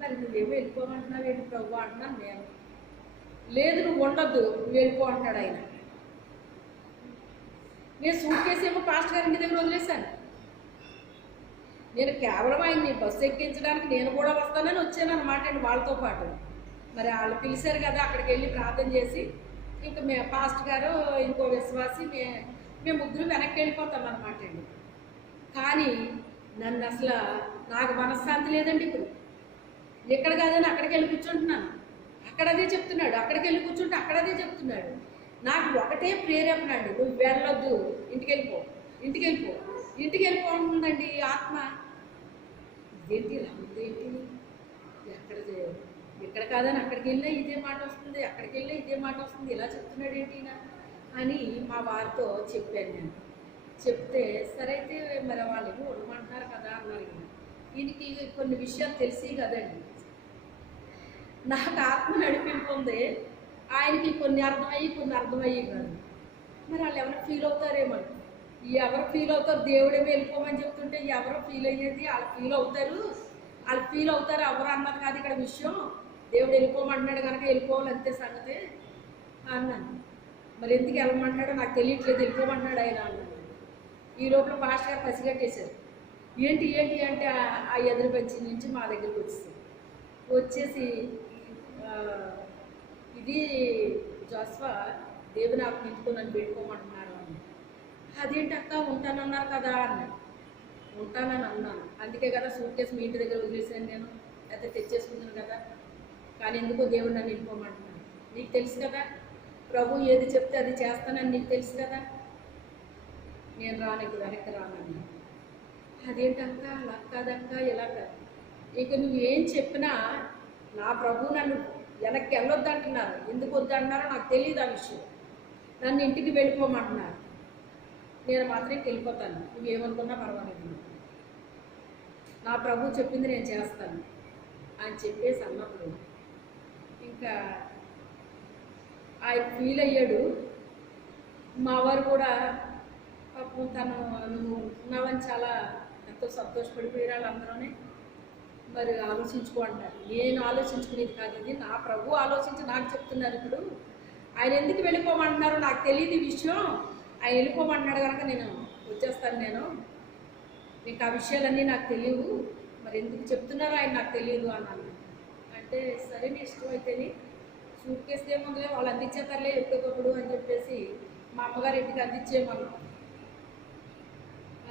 మరి నువ్వేమో వెళ్ళిపోమంటున్నావు ఏంటి ప్రభు అంటున్నాను నేను. లేదు నువ్వు ఉండొద్దు, నువ్వు వెళ్ళిపో అంటాడు ఆయన. నేను సూట్ కేసు ఏమో పాస్టర్ గారి ఇంటి దగ్గర వదిలేశాను. నేను కేవలం ఆయన్ని బస్సు ఎక్కించడానికి నేను కూడా వస్తానని వచ్చాను అనమాట అండి వాళ్ళతో పాటు. మరి వాళ్ళు పిలిచారు కదా, అక్కడికి వెళ్ళి ప్రార్థన చేసి ఇంకా పాస్టర్ గారు ఇంకో విశ్వాసి మేము ముగ్గురు వెనక్కి వెళ్ళిపోతాం అనమాట అండి. కానీ నన్ను అసలు నాకు మనశ్శాంతి లేదండి. ఇప్పుడు ఎక్కడ కాదని అక్కడికి వెళ్ళి కూర్చుంటున్నాను, అక్కడదే చెప్తున్నాడు. అక్కడికి వెళ్ళి కూర్చుంటే అక్కడదే చెప్తున్నాడు. నాకు ఒకటే ప్రేరేపణ అండి, నువ్వు వెళ్ళొద్దు, ఇంటికి వెళ్ళిపో ఉంటుందండి ఆత్మ. ఇదేంటి ఇలా ఉందేంటి, ఎక్కడ కాదని అక్కడికి వెళ్ళినా ఇదే మాట వస్తుంది, అక్కడికి వెళ్ళినా ఇదే మాట వస్తుంది, ఇలా చెప్తున్నాడు ఏంటి అని మా వారితో చెప్పాను నేను. చెప్తే సరే అయితే మరి వాళ్ళు ఉండమంటున్నారు కదా అన్నారు. ఈయనకి కొన్ని విషయాలు తెలిసి కదండి, నాకు ఆత్మ నడిపింపు ఉంది, ఆయనకి కొన్ని అర్థమయ్యి కాదు. మరి వాళ్ళు ఎవరు ఫీల్ అవుతారేమో, ఎవరు ఫీల్ అవుతారు, దేవుడే వెళ్ళిపోమని చెప్తుంటే ఎవరు ఫీల్ అయ్యేది, వాళ్ళు ఫీల్ అవుతారు ఎవరు అన్నది కాదు ఇక్కడ విషయం. దేవుడు వెళ్ళిపోమంటున్నాడు కనుక వెళ్ళిపోవాలి అంతే సంగతి అన్నాను. మరి ఎందుకు వెళ్ళమంటున్నాడో నాకు తెలియట్లేదు, వెళ్ళిపోమంటున్నాడు ఆయన అన్నాడు. ఈ లోపల పాస్టర్ గారు పసిగట్టేశారు. ఏంటి అంటే ఆ ఎదురు పంచి నుంచి మా దగ్గరికి వచ్చేసి ఇది జోస్వా దేవుని ఆత్మ ఇంటితో నన్ను పెట్టుకోమంటున్నారు అని. అదేంటి అక్క ఉంటానన్నారు కదా అన్నాడు. ఉంటానని అన్నాను, అందుకే కదా సూట్ కేసు మీ ఇంటి దగ్గర వదిలేసాను నేను, అయితే తెచ్చేసుకున్నాను కదా. కానీ ఎందుకో దేవుడు నన్ను వెళ్ళిపోమంటున్నాను. నీకు తెలుసు కదా ప్రభు ఏది చెప్తే అది చేస్తానని నీకు తెలుసు కదా, నేను రానికి వెనక్కి రానన్నా. అదేంటక్క అలా కాదక్క ఇలా కాదు, ఇక నువ్వు ఏం చెప్పినా నా ప్రభు నన్ను వెనక్కి వెళ్ళొద్దంటున్నారు. ఎందుకు వద్దంటున్నారో నాకు తెలియదు ఆ విషయం. నన్ను ఇంటికి వెళ్ళిపోమంటున్నారు, నేను మాత్రం వెళ్ళిపోతాను, నువ్వేమనుకున్నా పర్వాలేదు, నా ప్రభు చెప్పింది నేను చేస్తాను అని చెప్పేసి అన్నప్పుడు ఇంకా ఆయన ఫీల్ అయ్యాడు. మా వారు కూడా పాపం నువ్వు ఉన్నావని చాలా ఎంతో సంతోషపడిపోయారు వాళ్ళందరూనే. మరి ఆలోచించుకో అంటారు. నేను ఆలోచించుకునేది కాదు, ఇది నా ప్రభు ఆలోచించి నాకు చెప్తున్నారు. ఇప్పుడు ఆయన ఎందుకు వెళ్ళిపోమంటున్నారో నాకు తెలియదు ఈ విషయం. ఆయన వెళ్ళిపోమంటున్నాడు కనుక నేను వచ్చేస్తాను, మీకు ఆ విషయాలన్నీ నాకు తెలియవు, మరి ఎందుకు చెప్తున్నారో ఆయన నాకు తెలియదు అన్నాను. అంటే సరే నీ ఇష్టం అయితేని సూట్ కేసు ఏముందిలే, వాళ్ళు అందించేతారులే ఎప్పటికప్పుడు అని చెప్పేసి మా అమ్మగారి ఇంటికి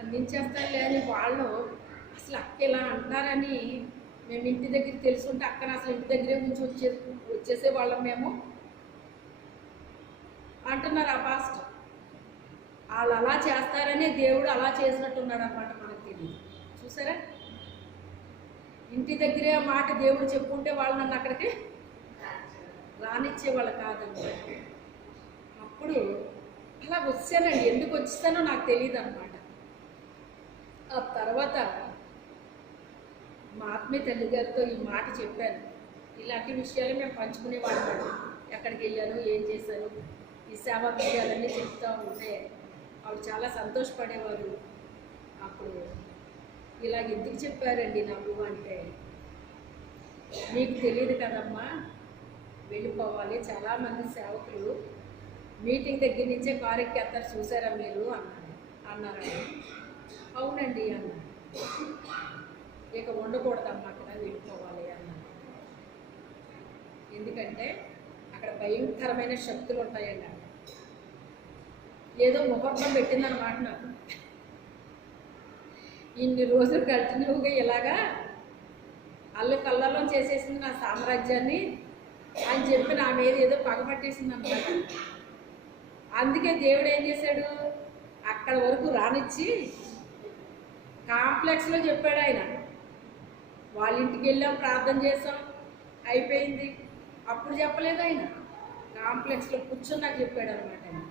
అందించేస్తారులే అని వాళ్ళు అసలు అక్క ఇలా అంటున్నారని మేము ఇంటి దగ్గర తెలుసుంటే అక్కన అసలు ఇంటి దగ్గరే నుంచి వచ్చేసేవాళ్ళం మేము అంటున్నారు ఆ పాస్టర్. వాళ్ళు అలా చేస్తారనే దేవుడు అలా చేసినట్టున్నాడు అన్నమాట, మనకు తెలియదు. చూసారా, ఇంటి దగ్గరే మాట దేవుడు చెప్పుకుంటే వాళ్ళు నన్ను అక్కడికి రానిచ్చేవాళ్ళు కాదండి. అప్పుడు అలా వచ్చానండి, ఎందుకు వచ్చేసానో నాకు తెలియదు అనమాట. ఆ తర్వాత మా ఆత్మీయ తల్లి గారితో ఈ మాట చెప్పాను. ఇలాంటి విషయాలు మేము పంచుకునేవాళ్ళం. ఎక్కడికి వెళ్ళాను, ఏం చేశాను, ఈ సేవా విషయాలన్నీ చెప్తూ ఉంటే ఆవిడ చాలా సంతోషపడేవారు. అప్పుడు ఇలా ఎందుకు చెప్పారండి నాకు అంటే, మీకు తెలియదు కదమ్మా, వెళ్ళిపోవాలి, చాలామంది సేవకులు మీటింగ్ దగ్గర నుంచే కారు ఎక్కేస్తారు, చూసారా మీరు అన్నారు. అవునండి అన్నారు. ఇక ఉండకూడదమ్మా, అక్కడ వెళ్ళిపోవాలి అన్నారు. ఎందుకంటే అక్కడ భయంకరమైన శక్తులు ఉంటాయండి. అక్కడ ఏదో ముహూర్తం పెట్టిందన్నమాట. నాకు ఇన్ని రోజులు కంటిన్యూగా ఇలాగా కళ్ళలో చేసేసింది నా సామ్రాజ్యాన్ని అని చెప్పి నా మీద ఏదో పగపట్టేసింది అన్నమాట. అందుకే దేవుడు ఏం చేశాడు, అక్కడ వరకు రానిచ్చి కాంప్లెక్స్లో చెప్పాడు ఆయన. వాళ్ళ ఇంటికి వెళ్ళాం, ప్రార్థన చేసాం, అయిపోయింది. అప్పుడు చెప్పలేదు ఆయన, కాంప్లెక్స్లో కూర్చొని నాకు చెప్పాడు అనమాట ఆయన.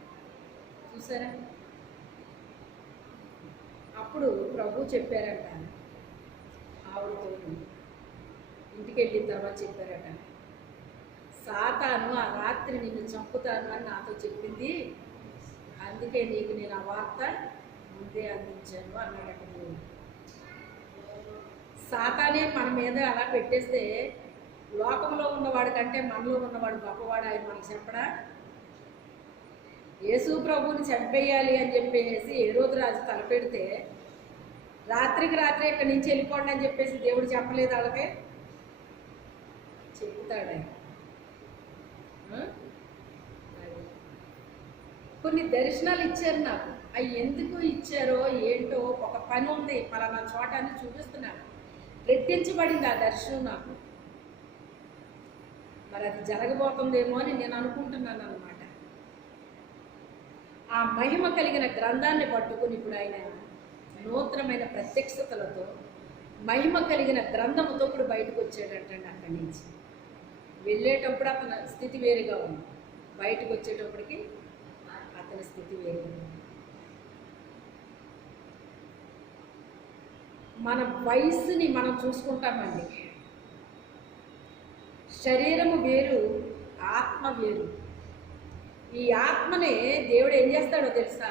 చూసారా, అప్పుడు ప్రభు చెప్పారట ఆవిడతో, ఇంటికి వెళ్ళిన తర్వాత చెప్పారట, సాతాను ఆ రాత్రి నిన్ను చంపుతాను అని నాతో చెప్పింది, అందుకే నీకు నేను ఆ వార్త ముందే అందించాను అన్నాడట దేవుడు. సాతానే మన మీద అలా పెట్టేస్తే లోకంలో ఉన్నవాడి కంటే మనలో ఉన్నవాడు గొప్పవాడు ఆయన మనకు చెప్పడా? యేసు ప్రభువుని చంపేయాలి అని చెప్పేసి హేరోదు రాజు తలపెడితే రాత్రికి రాత్రి ఇక్కడి నుంచి వెళ్ళిపోండి అని చెప్పేసి దేవుడు చెప్పలేదు వాళ్ళకే? చెప్తాడు ఆయన. కొన్ని దర్శనాలు ఇచ్చారు నాకు. అవి ఎందుకు ఇచ్చారో ఏంటో, ఒక పని ఉంది పలానా చోట అని చూపిస్తున్నాను. రెట్టించబడింది ఆ దర్శనం నాకు. మరి అది జరగబోతుందేమో అని నేను అనుకుంటున్నాను అన్నమాట. ఆ మహిమ కలిగిన గ్రంథాన్ని పట్టుకుని ఇప్పుడు ఆయన నూతనమైన ప్రత్యక్షతలతో మహిమ కలిగిన గ్రంథముతో ఇప్పుడు బయటకు వచ్చాడంటండి. అక్కడి నుంచి వెళ్ళేటప్పుడు అతని స్థితి వేరుగా ఉంది, బయటకు వచ్చేటప్పటికి అతని స్థితి వేరుగా ఉంది. మన వయస్సుని మనం చూసుకుంటామండి. శరీరము వేరు, ఆత్మ వేరు. ఈ ఆత్మనే దేవుడు ఏం చేస్తాడో తెలుసా?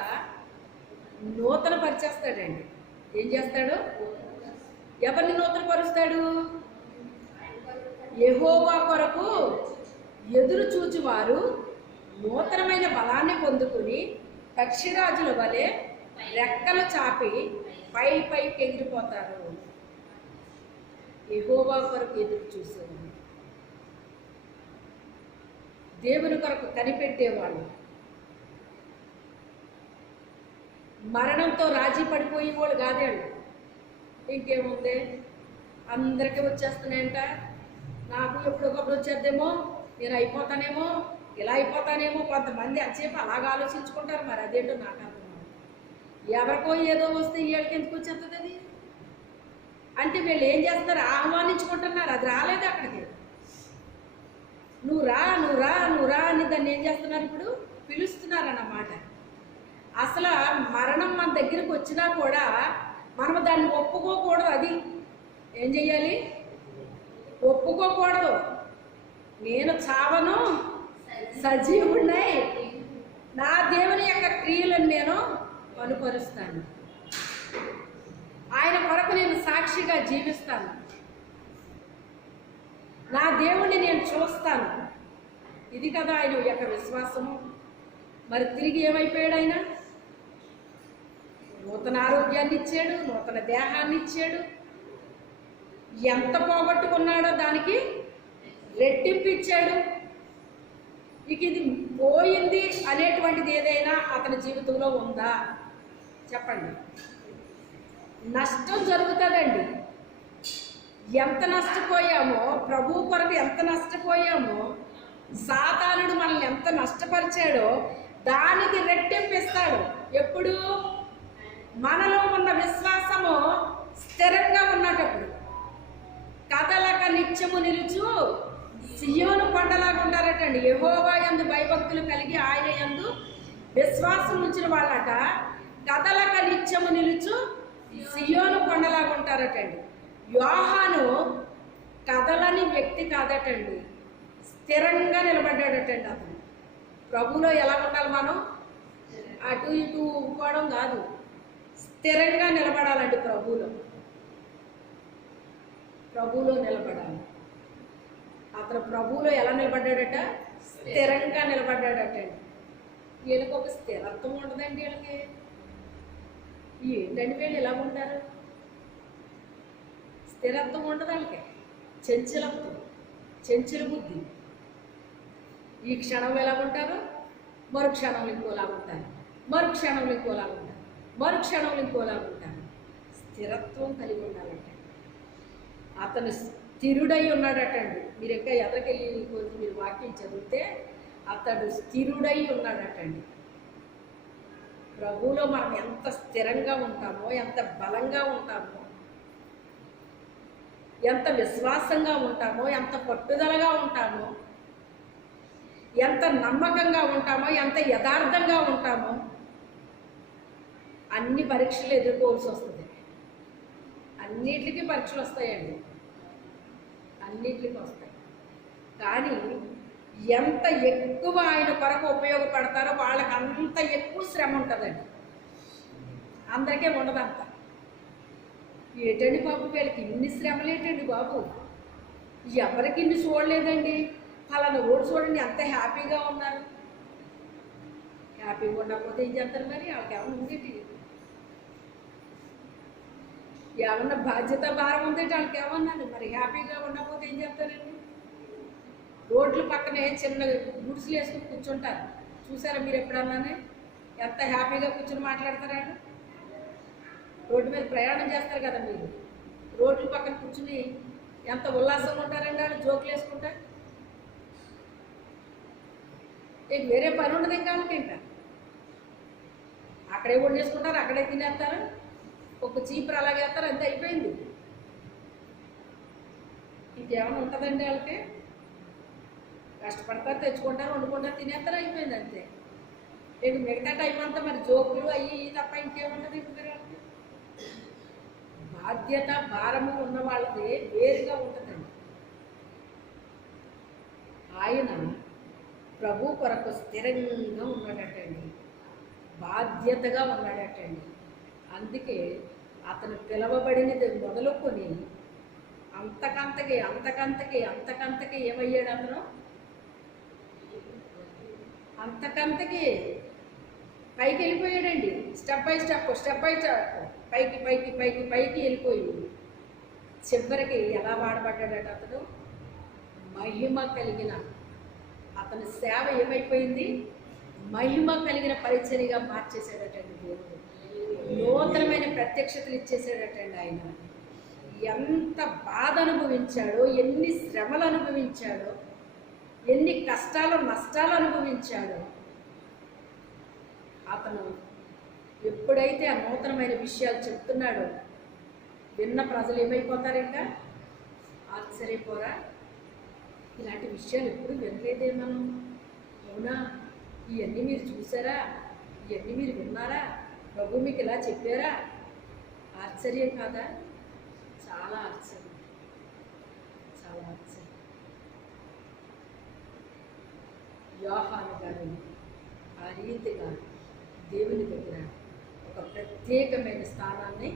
నూతన పరిచేస్తాడండి. ఏం చేస్తాడు? ఎవరిని నూతన పరుస్తాడు? యెహోవా కొరకు ఎదురు చూచువారు నూతనమైన బలాన్ని పొందుకుని పక్షిరాజుల వలె రెక్కలు చాపి పైకి ఎగిరిపోతారు. యెహోవా కొరకు ఎదురు చూసేవాళ్ళు, దేవుని కొరకు కనిపెట్టేవాళ్ళు, మరణంతో రాజీ పడిపోయేవాళ్ళు కాదేళ్ళు. ఇంకేముంది, అందరికీ వచ్చేస్తున్నాయంట, నాకు ఎప్పుడొకప్పుడు వచ్చేద్దేమో, నేను అయిపోతానేమో, ఇలా అయిపోతానేమో. కొంతమంది అచ్చేపు అలాగ ఆలోచించుకుంటారు. మరి అదేంటో నాకు అర్థం. ఎవరికో ఏదో వస్తే వీళ్ళకి ఎందుకు వచ్చేస్తుంది అది అంటే వీళ్ళు ఏం చేస్తున్నారు? ఆహ్వానించుకుంటున్నారు. అది రాలేదు అక్కడికి. నువ్వు రా నువ్వు రా నువ్వు రా అని దాన్ని ఏం చేస్తున్నారు? ఇప్పుడు పిలుస్తున్నారు అన్నమాట. అసలు మరణం మన దగ్గరికి వచ్చినా కూడా మనం దాన్ని ఒప్పుకోకూడదు. అది ఏం చెయ్యాలి? ఒప్పుకోకూడదు. నేను చావను, సజీవుడినై నా దేవుని యొక్క క్రియలను నేను కనుపరుస్తాను, ఆయన కొరకు నేను సాక్షిగా జీవిస్తాను, నా దేవుణ్ణి నేను చూస్తాను. ఇది కదా ఆయన యొక్క విశ్వాసము. మరి తిరిగి ఏమైపోయాడు? ఆయన నూతన ఆరోగ్యాన్ని ఇచ్చాడు, నూతన దేహాన్ని ఇచ్చాడు. ఎంత పోగొట్టుకున్నాడో దానికి రెట్టింపు ఇచ్చాడు. ఇక ఇది పోయింది అనేటువంటిది ఏదైనా అతని జీవితంలో ఉందా? చెప్పండి. నష్టం జరుగుతుందండి. ఎంత నష్టపోయామో, ప్రభు కొరకు ఎంత నష్టపోయామో, సాతానుడు మనల్ని ఎంత నష్టపరిచాడో దానికి రెట్టింపిస్తాడు. ఎప్పుడు? మనలో ఉన్న విశ్వాసము స్థిరంగా ఉన్నటప్పుడు. కదలక నిత్యము నిలుచు సియోను కొండలాగా ఉంటారటండి. యెహోవా యందు భయభక్తులు కలిగి ఆయన యందు విశ్వాసం ఉంచిన వాళ్ళట కదలక నిత్యము నిలుచు సియోను కొండలాగా ఉంటారటండి. యోహాను కదలని వ్యక్తి కాదటండి, స్థిరంగా నిలబడ్డాడటండి. అతను ప్రభులో ఎలా ఉండాలి, మనం అటు ఇటు ఊపుకోవడం కాదు, స్థిరంగా నిలబడాలండి. ప్రభులో నిలబడాలి. అతను ప్రభువులో ఎలా నిలబడ్డాడట, స్థిరంగా నిలబడ్డాడటండి. వీళ్ళకి ఒక స్థిరత్వం ఉండదండి. వీళ్ళకి ఏంటండి, వీళ్ళు ఎలా ఉంటారు, స్థిరత్వం ఉండదు వాళ్ళకి. చంచలత్వం, చంచల బుద్ధి. ఈ క్షణంలో ఎలా ఉంటారు, మరు క్షణంలో ఇంకోలాగా ఉంటారు, మరు క్షణంలో ఇంకోలాగా ఉంటారు, మరు క్షణంలో ఇంకోలాగా ఉంటారు. స్థిరత్వం కలిగి ఉండాలంటే అతను స్థిరుడై ఉన్నాడటండి. మీరు ఇంకా ఎదరికెళ్ళి కొంచెం మీరు వాక్యం చదివితే అతడు స్థిరుడై ఉన్నాడటండి. ప్రభువులో మనం ఎంత స్థిరంగా ఉంటామో, ఎంత బలంగా ఉంటామో, ఎంత విశ్వాసంగా ఉంటామో, ఎంత పట్టుదలగా ఉంటామో, ఎంత నమ్మకంగా ఉంటామో, ఎంత యథార్థంగా ఉంటామో, అన్ని పరీక్షలు ఎదుర్కోవాల్సి వస్తుంది. అన్నిటికీ పరీక్షలు వస్తాయండి, అన్నిటికీ వస్తాయి. కానీ ఎంత ఎక్కువ ఆయన కొరకు ఉపయోగపడతారో వాళ్ళకి అంత ఎక్కువ శ్రమ ఉంటుందండి. అందరికీ ఉండదంత. ఏటండి బాబు, వీళ్ళకి ఇన్ని శ్రమలు ఏంటండి బాబు, ఎవరికి ఇన్ని చూడలేదండి. ఫలానా ఓడి చూడండి ఎంత హ్యాపీగా ఉన్నారు. హ్యాపీగా ఉండకపోతే ఏం చేస్తారు మరి, వాళ్ళకి ఏమన్నా ఉంది, ఏమన్నా బాధ్యత భారం ఉందేంటి వాళ్ళకి ఏమన్నాను. మరి హ్యాపీగా ఉండకపోతే ఏం చేస్తారండి. రోడ్ల పక్కనే చిన్న గుడిసెలు వేసుకుని కూర్చుంటారు. చూసారా మీరు ఎప్పుడన్నానే, ఎంత హ్యాపీగా కూర్చొని మాట్లాడతారా. రోడ్డు మీద ప్రయాణం చేస్తారు కదా మీరు, రోడ్ల పక్కన కూర్చుని ఎంత ఉల్లాసంగా ఉంటారండి. వాళ్ళు జోకులు వేసుకుంటారు. ఇక వేరే పని ఉండదు ఇంకా వాళ్ళకి. ఇంకా అక్కడే వండేసుకుంటారు, అక్కడే తినేస్తారు, ఒక చీపురు అలాగే వేస్తారు, అంతే అయిపోయింది. ఇంకేమైనా ఉంటుందండి వాళ్ళకి. కష్టపడతారు, తెచ్చుకుంటారు, వండుకుంటారు, తినేస్తారు, అయిపోయింది అంతే. ఇక మిగతా టైం అంతా మరి జోకులు అయ్యి తప్ప ఇంకేముంటుంది. ఇప్పుడు వాళ్ళకి బాధ్యత భారము ఉన్న వాళ్ళది వేరుగా ఉంటుందండి. ఆయన ప్రభు కొరకు స్థిరంగా ఉన్నాడటండి, బాధ్యతగా ఉన్నాడటండి. అందుకే అతను పిలవబడినది మొదలుకొని అంతకంతకి ఏమయ్యాడు అతను, అంతకంతకి పైకి వెళ్ళిపోయాడండి. స్టెప్ బై స్టెప్ పైకి వెళ్ళిపోయి చివరికి ఎలా వాడబడ్డాడట అతడు, మహిమ కలిగిన, అతని సేవ ఏమైపోయింది, మహిమ కలిగిన పరిచర్యగా మార్చేసాడటండి దేవుడు. నూతనమైన ప్రత్యక్షతలు ఇచ్చేసాడటండి ఆయన. ఎంత బాధ అనుభవించాడో, ఎన్ని శ్రమలు అనుభవించాడో, ఎన్ని కష్టాలు నష్టాలు అనుభవించాడో. అతను ఎప్పుడైతే ఆ నూతనమైన విషయాలు చెప్తున్నాడో విన్న ప్రజలు ఏమైపోతారు, ఇంకా ఆశ్చర్యపోరా, ఇలాంటి విషయాలు ఎప్పుడు వినలేదే మనం, అవునా, ఇవన్నీ మీరు చూసారా, ఇవన్నీ మీరు విన్నారా, ప్రభు మీకు ఇలా చెప్పారా. ఆశ్చర్యం కాదా, చాలా ఆశ్చర్యం, చాలా ఆశ్చర్యం. యోహాను గారు ఆ రీతిగా దేవుని దగ్గర ఒక ప్రత్యేకమైన స్థానాన్ని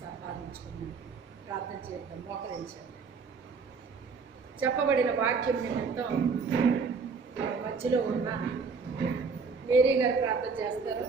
సంపాదించుకున్నాను. ప్రార్థన చేద్దాం, మోకరించాలి. చెప్పబడిన వాక్యం నిమిత్తం మధ్యలో ఉన్న మేరీ గారు ప్రార్థన చేస్తారు.